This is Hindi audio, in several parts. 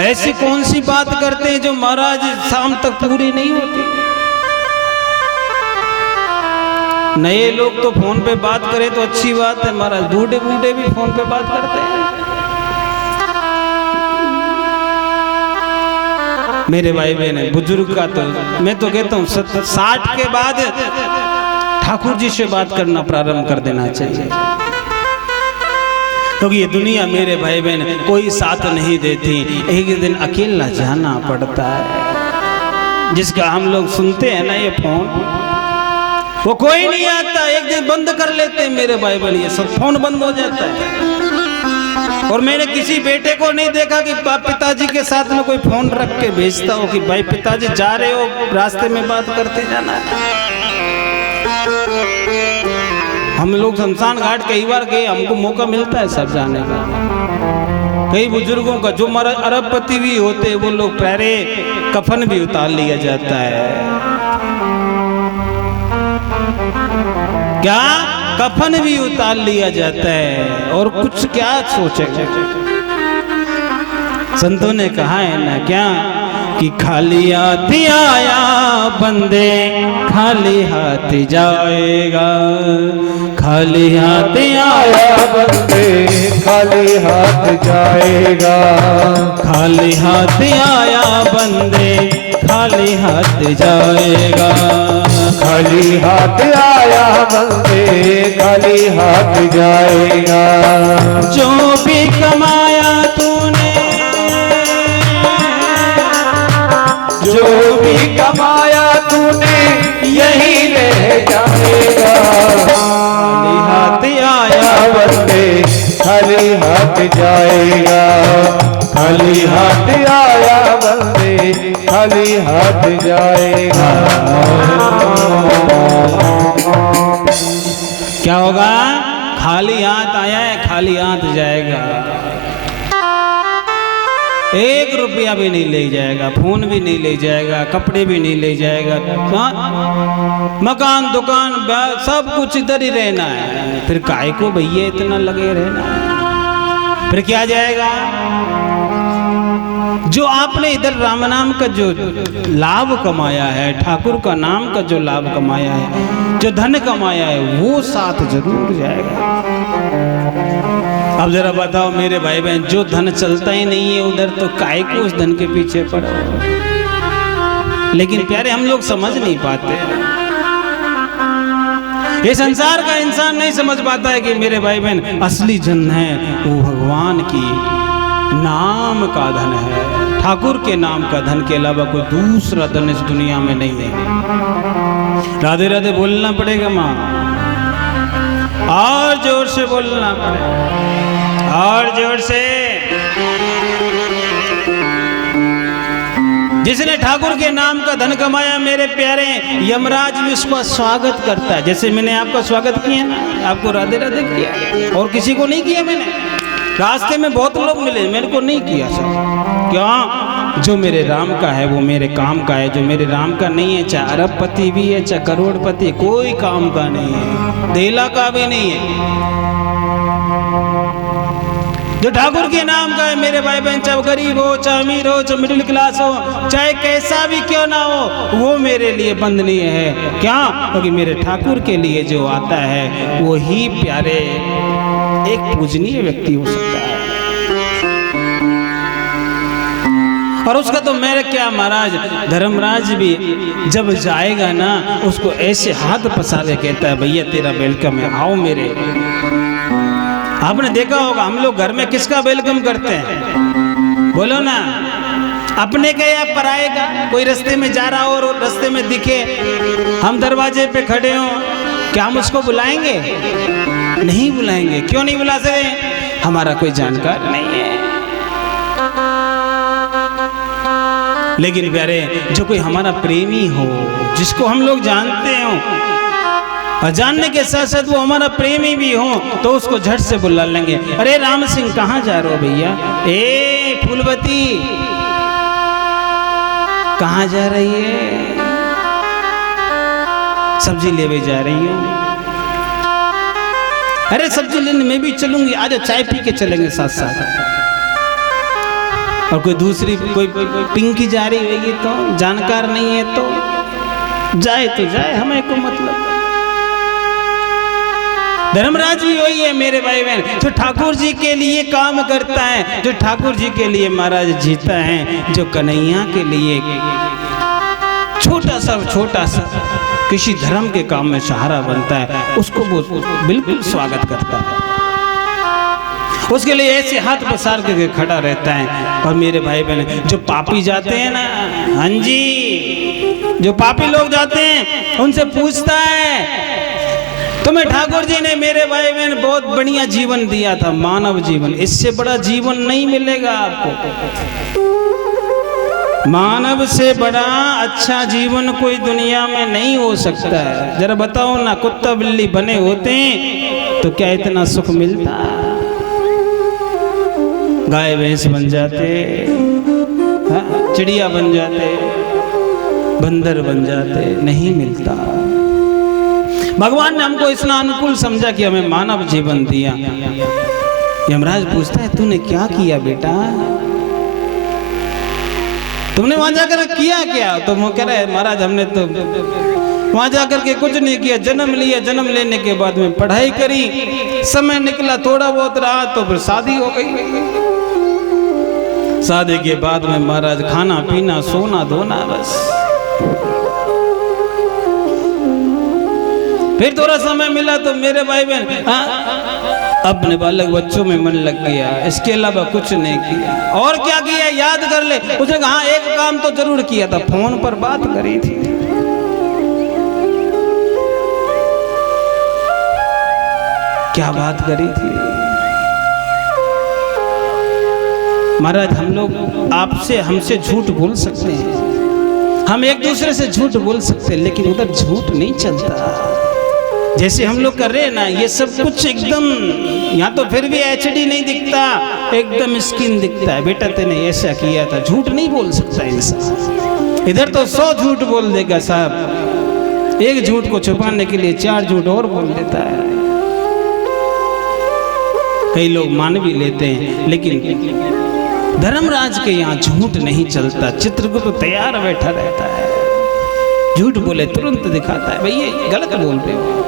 ऐसी कौन सी बात करते हैं जो महाराज शाम तक पूरी नहीं होती। नए लोग तो फोन पे बात करें तो अच्छी बात है महाराज, बूढ़े बूढ़े भी फोन पे बात करते हैं। मेरे भाई बहन बुजुर्ग का तो मैं तो कहता हूँ 60 के बाद ठाकुर जी से बात करना प्रारंभ कर देना चाहिए, क्योंकि ये दुनिया मेरे भाई बहन कोई साथ नहीं देती, एक दिन अकेला जाना पड़ता है। जिसका हम लोग सुनते हैं ना ये फोन, वो कोई नहीं आता, एक दिन बंद कर लेते हैं मेरे भाई बहन, ये सब फोन बंद हो जाता है। और मैंने किसी बेटे को नहीं देखा कि पिताजी के साथ में कोई फोन रख के भेजता हो कि भाई पिताजी जा रहे हो, रास्ते में बात करते जाना है। हम लोग शमशान घाट कई बार गए, हमको मौका मिलता है सब जाने का। कई बुजुर्गों का जो अरबपति भी होते वो लोग पहले कफन भी उतार लिया जाता है। क्या कफन भी उतार लिया जाता है, और कुछ क्या सोचेगा। संतों ने कहा है ना क्या कि खाली हाथ आया बंदे खाली हाथ जाएगा, खाली हाथ आया बंदे खाली हाथ जाएगा, खाली हाथ आया बंदे खाली हाथ जाएगा, खाली हाथ आया बंदे खाली हाथ जाएगा। जो भी कमाया तूने, जो भी कमाया तूने यही रह जाएगा, खाली हाथ आया बंदे खाली हाथ जाएगा, खाली हाथ आया बंदे खाली हाथ जाएगा। क्या होगा? खाली हाथ आया है खाली हाथ जाएगा। 1 रुपया भी नहीं ले जाएगा, फोन भी नहीं ले जाएगा, कपड़े भी नहीं ले जाएगा, मकान दुकान सब कुछ इधर ही रहना है। फिर काय को भैया इतना लगे रहना है? फिर क्या जाएगा? जो आपने इधर राम नाम का जो लाभ कमाया है, ठाकुर का नाम का जो लाभ कमाया है, जो धन कमाया है, वो साथ जरूर जाएगा। अब जरा बताओ मेरे भाई बहन, जो धन चलता ही नहीं है उधर, तो काय को उस धन के पीछे पड़ो। लेकिन प्यारे हम लोग समझ नहीं पाते, ये संसार का इंसान नहीं समझ पाता है कि मेरे भाई बहन असली धन है वो भगवान की नाम का धन है। ठाकुर के नाम का धन के अलावा कोई दूसरा धन इस दुनिया में नहीं है। राधे राधे बोलना पड़ेगा माँ, और जोर से बोलना पड़ेगा, और जोर से। जिसने ठाकुर के नाम का धन कमाया मेरे प्यारे, यमराज भी उसका स्वागत करता है। जैसे मैंने आपका स्वागत किया ना, आपको राधे राधे किया, और किसी को नहीं किया मैंने। रास्ते में बहुत लोग मिले, मेरे को नहीं किया सब। क्यों? जो मेरे राम का है वो मेरे काम का है, जो मेरे राम का नहीं है, चाहे अरबपति भी है चाहे करोड़पति, कोई काम का नहीं है, देला का भी नहीं है। जो ठाकुर के नाम का है मेरे भाई बहन, चाहे गरीब हो चाहे अमीर हो चाहे मिडिल क्लास हो, चाहे कैसा भी क्यों ना हो, वो मेरे लिए बंदनीय है। क्या? क्योंकि मेरे ठाकुर के लिए जो आता है वो ही प्यारे एक पूजनीय व्यक्ति हो सकता है। और उसका तो मेरे क्या महाराज, धर्मराज भी जब जाएगा ना, उसको ऐसे हाथ पसारे कहता है भैया तेरा वेलकम है, आओ मेरे। आपने देखा होगा हम लोग घर में किसका वेलकम करते हैं? बोलो ना, अपने का या पराये का? कोई रास्ते में जा रहा हो और रास्ते में दिखे, हम दरवाजे पे खड़े हो, क्या हम उसको बुलाएंगे? नहीं बुलाएंगे। क्यों नहीं बुला सकते? हमारा कोई जानकार नहीं है। लेकिन प्यारे, जो कोई हमारा प्रेमी हो, जिसको हम लोग जानते हो, और जानने के साथ साथ वो हमारा प्रेमी भी हो, तो उसको झट से बुला लेंगे। अरे राम सिंह कहाँ जा रहे हो भैया? ए फूलवती कहाँ जा रही है? सब्जी लेवे जा रही हूँ। अरे सब्जी लेने मैं भी चलूंगी, आज चाय पी के चलेंगे साथ साथ। और कोई दूसरी कोई पिंकी जा रही होगी तो जानकार नहीं है तो जाए, हमें को मतलब। धर्मराज भी वही है मेरे भाई बहन, जो ठाकुर जी के लिए काम करता है, जो ठाकुर जी के लिए महाराज जीता है, जो कन्हैया के लिए छोटा सा किसी धर्म के काम में सहारा बनता है, उसको वो बिल्कुल स्वागत करता है, उसके लिए ऐसे हाथ पसार करके खड़ा रहता है। और मेरे भाई बहन जो पापी जाते हैं ना, हाँ जी, जो पापी लोग जाते हैं उनसे पूछता है तुम्हें ठाकुर जी ने मेरे भाई बहन बहुत बढ़िया जीवन दिया था, मानव जीवन, इससे बड़ा जीवन नहीं मिलेगा आपको। मानव से बड़ा अच्छा जीवन कोई दुनिया में नहीं हो सकता है। जरा बताओ ना, कुत्ता बिल्ली बने होते तो क्या इतना सुख मिलता? गाय भैंस बन जाते, चिड़िया बन जाते, बंदर बन जाते, नहीं मिलता। भगवान ने हमको इतना अनुकूल समझा कि हमें मानव जीवन दिया। यमराज पूछता है तूने क्या किया बेटा, तुमने वहां जाकर किया क्या? तो वो कह रहा है महाराज हमने तो वहां जाकर के कुछ नहीं किया, जन्म लिया, जन्म लेने के बाद में पढ़ाई करी, समय निकला, थोड़ा बहुत रहा तो फिर शादी हो गई, शादी के बाद में महाराज खाना पीना सोना धोना बस। फिर थोड़ा समय मिला तो मेरे भाई बहन अपने बालक बच्चों में मन लग गया, इसके अलावा कुछ नहीं किया। और क्या किया याद कर ले। उसने कहा एक काम तो जरूर किया था, फोन पर बात करी थी। क्या बात करी थी महाराज? हम लोग आपसे हमसे झूठ बोल सकते हैं, हम एक दूसरे से झूठ बोल सकते हैं, लेकिन उधर झूठ नहीं चलता। जैसे हम लोग कर रहे हैं ना, ये सब कुछ एकदम, यहाँ तो फिर भी एचडी नहीं दिखता, एकदम स्किन दिखता है। बेटा तेने ऐसा किया था, झूठ नहीं बोल सकता इंसान। इधर तो 100 झूठ बोल देगा साहब, एक झूठ को छुपाने के लिए 4 झूठ और बोल देता है। कई लोग मान भी लेते हैं, लेकिन धर्मराज के यहाँ झूठ नहीं चलता। चित्रगुप्त तो तैयार बैठा रहता है, झूठ बोले तुरंत दिखाता है, भैया गलत बोल रहे हो।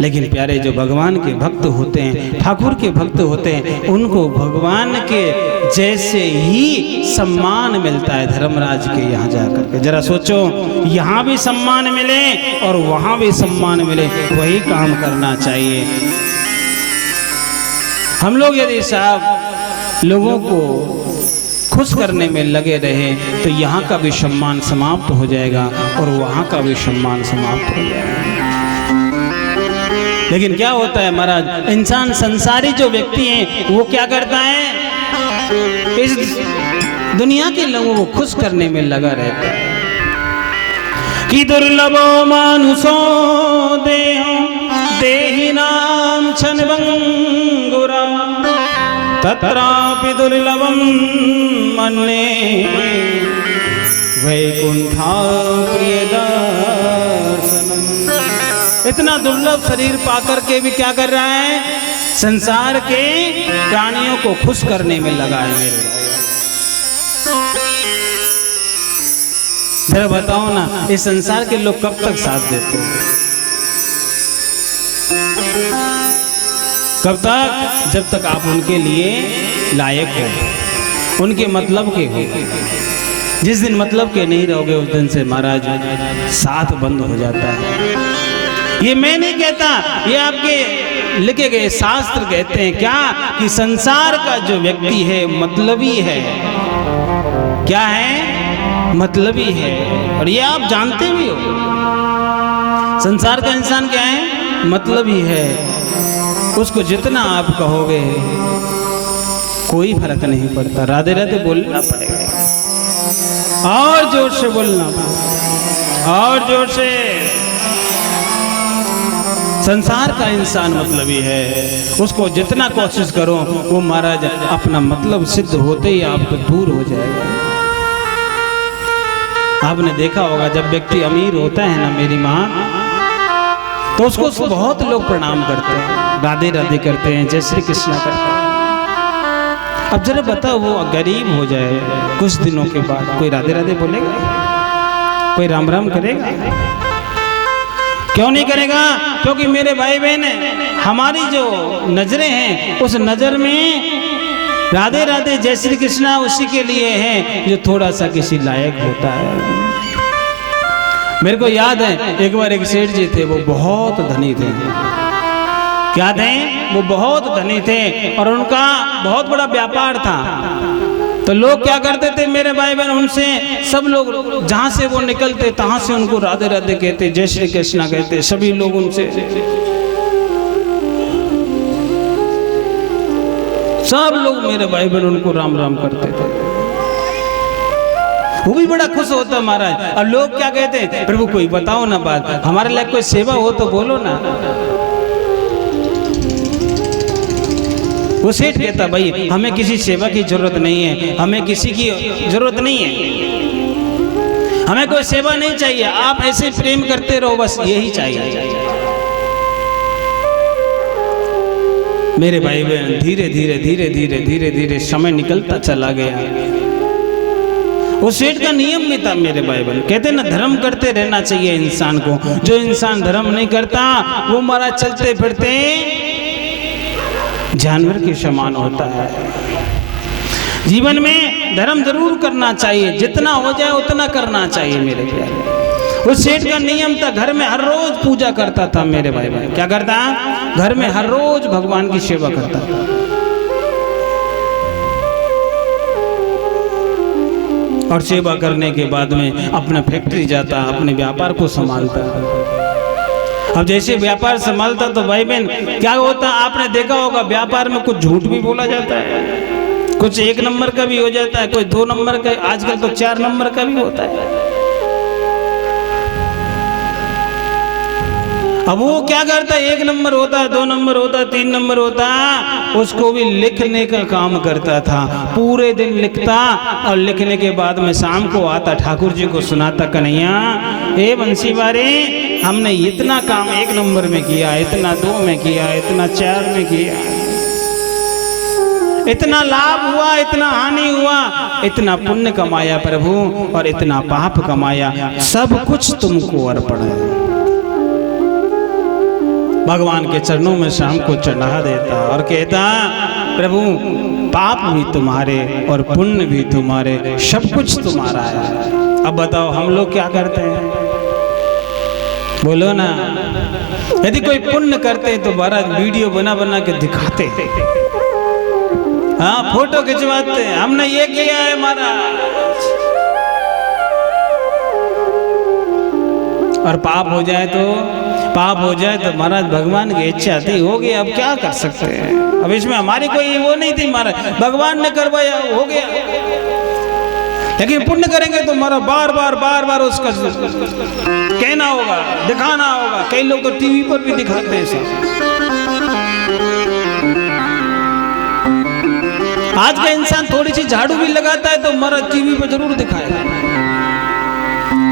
लेकिन प्यारे जो भगवान के भक्त होते हैं, ठाकुर के भक्त होते हैं, उनको भगवान के जैसे ही सम्मान मिलता है धर्मराज के यहाँ जाकर के। जरा सोचो, यहाँ भी सम्मान मिले और वहाँ भी सम्मान मिले, वही काम करना चाहिए। हम लोग यदि साहब लोगों को खुश करने में लगे रहे तो यहाँ का भी सम्मान समाप्त हो जाएगा और वहाँ का भी सम्मान समाप्त हो जाएगा। लेकिन क्या होता है महाराज, इंसान संसारी जो व्यक्ति हैं वो क्या करता है, इस दुनिया के लोगों को खुश करने में लगा रहता है। कि दुर्लभो मानुषो देहो देहिनाम क्षणभंगुरा तत्रापि दुर्लभम मन्ये वैकुंठा प्रियदर्शनम। इतना दुर्लभ शरीर पाकर के भी क्या कर रहा है, संसार के प्राणियों को खुश करने में लगा है। मेरे जरा बताओ ना, इस संसार के लोग कब तक साथ देते हैं? कब तक? जब तक आप उनके लिए लायक हो, उनके मतलब के हो। जिस दिन मतलब के नहीं रहोगे उस दिन से महाराज साथ बंद हो जाता है। ये मैं नहीं कहता, ये आपके लिखे गए शास्त्र कहते हैं क्या, कि संसार का जो व्यक्ति है मतलबी है। क्या है? मतलबी है। और ये आप जानते भी हो, संसार का इंसान क्या है? मतलबी है। उसको जितना आप कहोगे कोई फर्क नहीं पड़ता। राधे राधे बोलना पड़ेगा, और जोर से बोलना पड़ेगा, और जोर से। संसार का इंसान मतलबी है, उसको जितना कोशिश करो वो महाराज अपना मतलब सिद्ध होते ही आपको दूर हो जाएगा। आपने देखा होगा जब व्यक्ति अमीर होता है ना मेरी माँ, तो उसको बहुत लोग प्रणाम करते हैं, राधे राधे करते हैं, जय श्री कृष्णा करते हैं। अब जरा बताओ, वो गरीब हो जाए कुछ दिनों के बाद, कोई राधे राधे बोलेगा? कोई राम राम करेगा? क्यों नहीं करेगा? क्योंकि मेरे भाई बहन, हमारी जो नजरें हैं उस नजर में राधे राधे जय श्री कृष्णा उसी के लिए है जो थोड़ा सा किसी लायक होता है। मेरे को याद है एक बार एक सेठ जी थे, वो बहुत धनी थे। क्या थे? वो बहुत धनी थे और उनका बहुत बड़ा व्यापार था। तो लोग क्या करते थे मेरे भाई बहन, उनसे सब लोग जहां से वो निकलते तहां से उनको राधे राधे कहते, जय श्री कृष्णा कहते, सभी लोग उनसे, सब लोग मेरे भाई बहन उनको राम राम करते थे। वो भी बड़ा खुश होता महाराज। और लोग क्या कहते हैं, प्रभु कोई बताओ ना बात, हमारे लिए कोई सेवा हो तो बोलो ना। वो सेठ कहता, भाई हमें किसी सेवा की जरूरत नहीं है, हमें किसी की जरूरत नहीं है, हमें कोई सेवा नहीं चाहिए, आप ऐसे प्रेम करते रहो, बस यही चाहिए। मेरे भाई बहन धीरे धीरे धीरे धीरे धीरे धीरे समय निकलता चला गया। वो सेठ का नियम भी था मेरे भाई बहन। कहते ना, धर्म करते रहना चाहिए इंसान को। जो इंसान धर्म नहीं करता वो महाराज चलते फिरते जानवर के समान होता है। जीवन में धर्म जरूर करना चाहिए, जितना हो जाए उतना करना चाहिए मेरे प्यारे। उस सेठ का नियम था, घर में हर रोज पूजा करता था मेरे भाई बहन। क्या करता? घर में हर रोज भगवान की सेवा करता था। और सेवा करने के बाद में अपना फैक्ट्री जाता, अपने व्यापार को संभालता। अब जैसे व्यापार संभालता तो भाई बहन क्या होता, आपने देखा होगा व्यापार में कुछ झूठ भी बोला जाता है, कुछ 1 नंबर का भी हो जाता है, कोई 2 नंबर का, आजकल तो 4 नंबर का भी होता है। अब वो क्या करता है, 1 नंबर होता है, 2 नंबर होता है, 3 नंबर होता, उसको भी लिखने का काम करता था। पूरे दिन लिखता और लिखने के बाद में शाम को आता, ठाकुर जी को सुनाता, कन्हैया ए बंसी बारे, हमने इतना काम 1 नंबर में किया, इतना 2 में किया, इतना 4 में किया, इतना लाभ हुआ, इतना हानि हुआ, इतना पुण्य कमाया प्रभु और इतना पाप कमाया, सब कुछ तुमको अर्पण है। भगवान के चरणों में शाम को चढ़ा देता और कहता, प्रभु पाप भी तुम्हारे और पुण्य भी तुम्हारे, सब कुछ तुम्हारा है। अब बताओ हम लोग क्या करते हैं? बोलो ना। यदि कोई पुण्य करते तो महाराज वीडियो बना बना के दिखाते, हाँ फोटो खिंचवाते, हमने ये किया है महाराज। और पाप हो जाए तो महाराज भगवान की इच्छा थी, हो गया, अब क्या कर सकते हैं। अब इसमें हमारी कोई वो नहीं थी महाराज, भगवान ने करवाया, हो गया। लेकिन पुण्य करेंगे तो हमारा बार बार उसका कहना होगा, दिखाना होगा। कई लोग तो टीवी पर भी दिखाते हैं सब। आज का इंसान थोड़ी सी झाड़ू भी लगाता है तो हमारा टीवी पर जरूर दिखाएगा,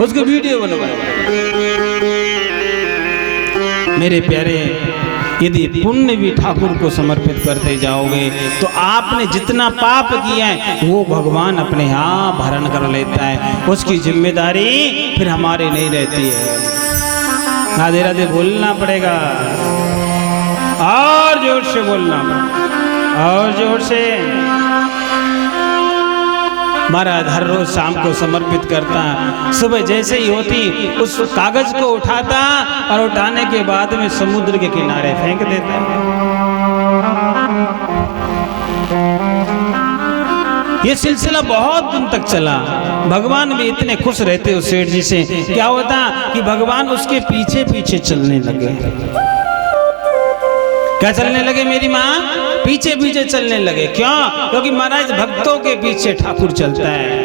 उसकी वीडियो बनवाएगा। मेरे प्यारे, यदि पुण्य भी ठाकुर को समर्पित करते जाओगे तो आपने जितना पाप किया है वो भगवान अपने आप हरण कर लेता है, उसकी जिम्मेदारी फिर हमारी नहीं रहती है। राधे राधे बोलना पड़ेगा, और जोर से बोलना पड़ेगा, और जोर से। महाराज हर रोज शाम को समर्पित करता, सुबह जैसे ही होती उस कागज को उठाता और उठाने के बाद में समुद्र के किनारे फेंक देता। ये सिलसिला बहुत दिन तक चला। भगवान भी इतने खुश रहते उस सेठ जी से। क्या होता कि भगवान उसके पीछे पीछे चलने लगे। क्या चलने लगे मेरी माँ? पीछे पीछे चलने लगे। क्यों? क्योंकि महाराज भक्तों के पीछे ठाकुर चलता है।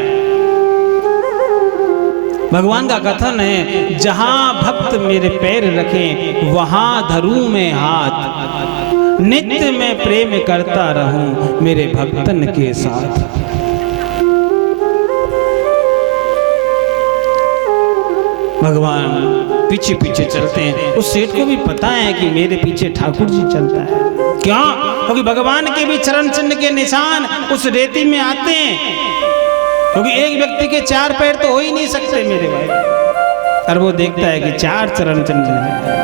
भगवान का कथन है, जहां भक्त मेरे पैर रखें वहां धरूं मैं हाथ, नित्य मैं प्रेम करता रहूं मेरे भक्तन के साथ। भगवान पीछे पीछे चलते हैं। उस सेठ को भी पता है कि मेरे पीछे ठाकुर जी चलता है। क्यों? क्योंकि भगवान के भी चरण चिन्ह के निशान उस रेती में आते हैं, क्योंकि एक व्यक्ति के 4 पैर तो हो ही नहीं सकते मेरे भाई। और वो देखता है कि 4 चरण चिन्ह हैं,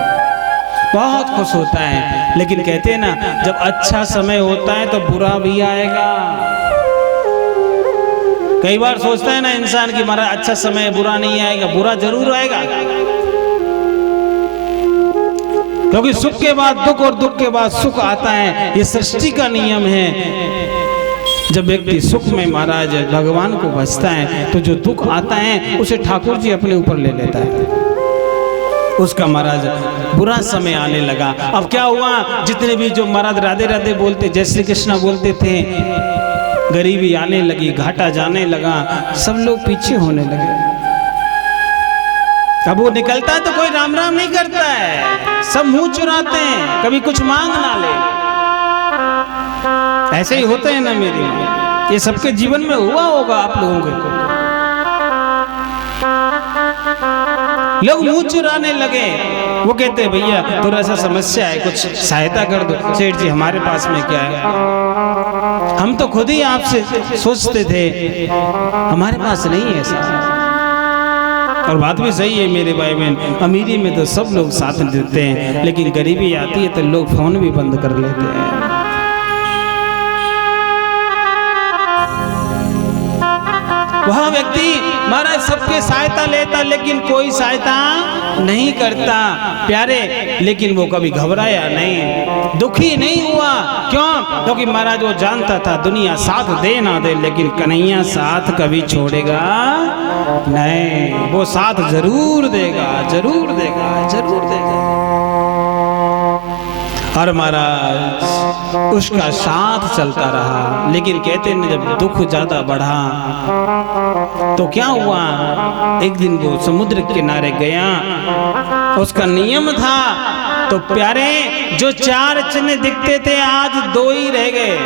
बहुत खुश होता है। लेकिन कहते हैं ना, जब अच्छा समय होता है तो बुरा भी आएगा। कई बार सोचता है ना इंसान कि हमारा अच्छा समय है, बुरा नहीं आएगा। बुरा जरूर आएगा, क्योंकि सुख के बाद दुख और दुख के बाद सुख आता है। ये सृष्टि का नियम है। जब व्यक्ति सुख में महाराज भगवान को भजता है तो जो दुख आता है उसे ठाकुर जी अपने ऊपर ले लेता है। उसका महाराज बुरा समय आने लगा। अब क्या हुआ, जितने भी जो महाराज राधे राधे बोलते, जय श्री कृष्णा बोलते थे, गरीबी आने लगी, घाटा जाने लगा, सब लोग पीछे होने लगे। अब वो निकलता है तो कोई राम राम नहीं करता है, सब मुंह चुराते हैं, कभी कुछ मांग ना ले। ऐसे ही होते हैं ना मेरे, ये सबके जीवन में हुआ होगा आप लोगों के। लोग मुंह चुराने लगे। वो कहते हैं भैया थोड़ा सा समस्या है, कुछ सहायता कर दो। सेठ जी हमारे पास में क्या है, हम तो खुद ही आपसे सोचते थे, हमारे पास नहीं है ऐसा। और बात भी सही है मेरे भाई बहन, अमीरी में तो सब लोग साथ देते हैं, लेकिन गरीबी आती है तो लोग फोन भी बंद कर लेते हैं। वह व्यक्ति महाराज सबके सहायता लेता, लेकिन कोई सहायता नहीं करता प्यारे। लेकिन वो कभी घबराया नहीं, दुखी नहीं हुआ। क्यों? क्योंकि महाराज वो जानता था दुनिया साथ दे ना दे, लेकिन कन्हैया साथ कभी छोड़ेगा नहीं। वो साथ जरूर देगा, जरूर देगा, जरूर देगा। और महाराज उसका साथ चलता रहा। लेकिन कहते हैं जब दुख ज्यादा बढ़ा तो क्या हुआ, एक दिन वो समुद्र के किनारे गया, उसका नियम था तो प्यारे जो 4 चिन्ह दिखते थे आज 2 ही रह गए।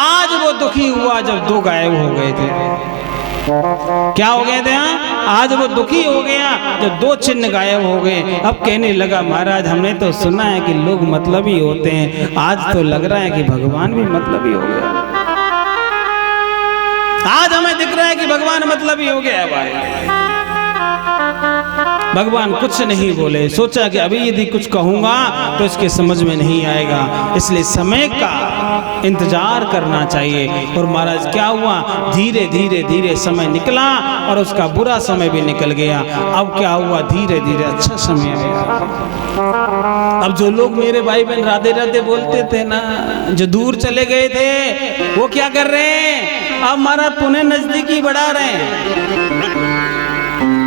आज वो दुखी हुआ जब 2 गायब हो गए थे। क्या हो गए थे? आज वो दुखी हो गया जो 2 चिन्ह गायब हो गए। अब कहने लगा महाराज हमने तो सुना है कि लोग मतलबी होते हैं, आज तो लग रहा है कि भगवान भी मतलबी हो गया। आज हमें दिख रहा है कि भगवान मतलबी हो गया है भाई। भगवान कुछ नहीं बोले, सोचा कि अभी यदि कुछ कहूंगा तो इसके समझ में नहीं आएगा, इसलिए समय का इंतजार करना चाहिए। और महाराज क्या हुआ, धीरे धीरे धीरे समय निकला और उसका बुरा समय भी निकल गया। अब क्या हुआ, धीरे धीरे अच्छा समय आया। अब जो लोग मेरे भाई बहन राधे राधे बोलते थे ना, जो दूर चले गए थे, वो क्या कर रहे हैं, अब महाराज पुनः नजदीकी बढ़ा रहे हैं।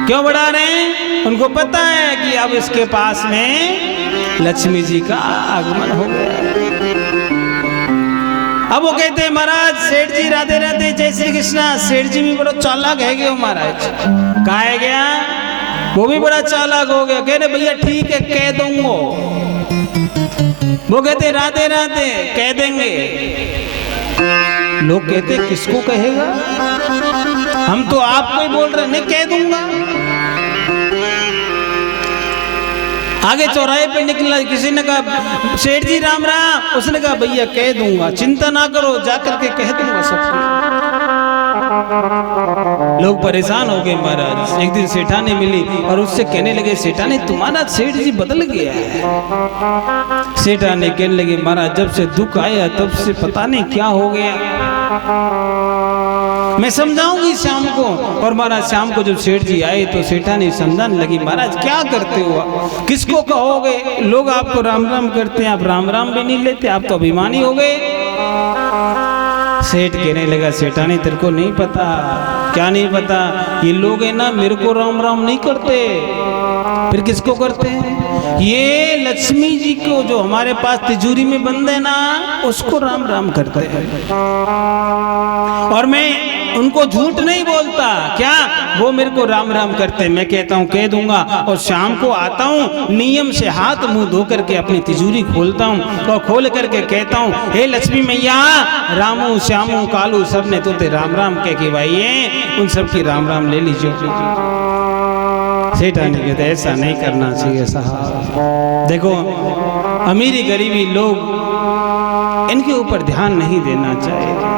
क्यों बढ़ा रहे हैं? उनको पता है कि अब इसके पास में लक्ष्मी जी का आगमन हो गया। अब वो कहते हैं महाराज सेठ जी राधे राधे जय श्री कृष्णा। सेठ जी भी बड़ा चालाक है गए महाराज। कहा है गया, वो भी बड़ा चालाक हो गया। कहते भैया ठीक है कह दूंगा। वो कहते राधे राधे कह देंगे। लोग कहते किसको कहेगा, हम तो आपको ही बोल रहे, नहीं कह दूंगा। आगे चौराहे पे निकला, किसी ने कहा सेठ जी राम राम, उसने कहा भैया कह दूंगा, चिंता ना करो, जाकर के कह दूंगा सबको। लोग परेशान हो गए महाराज। एक दिन सेठानी मिली और उससे कहने लगे सेठानी तुम्हारा सेठ जी बदल गया है। सेठानी कहने लगे महाराज जब से दुख आया तब से पता नहीं क्या हो गया, मैं समझाऊंगी शाम को। और महाराज शाम को जब सेठ जी आए तो सेठानी समझाने लगी महाराज क्या करते हो, किसको कहोगे, लोग आपको राम राम करते हैं, आप राम राम भी नहीं लेते, आप तो अभिमानी हो गए। सेठ कहने लगा सेठानी तेरे को नहीं पता। क्या नहीं पता, ये लोग है ना मेरे को राम राम नहीं करते, फिर किसको करते हैं, ये लक्ष्मी जी को जो हमारे पास तिजोरी में बंद है ना उसको राम राम करते हैं। और मैं उनको झूठ नहीं बोलता, क्या वो मेरे को राम राम करते हैं। मैं कहता हूँ कह दूंगा और शाम को आता हूँ नियम से हाथ मुंह धो करके अपनी तिजोरी खोलता हूँ और खोल करके कहता हूँ हे लक्ष्मी मैया, रामू श्यामू कालू सब ने तो राम राम कह के भाई है, उन सब की राम राम ले लीजिए। सेठानी कहते ऐसा नहीं करना चाहिए साहब। देखो अमीरी गरीबी लोग इनके ऊपर ध्यान नहीं देना चाहिए।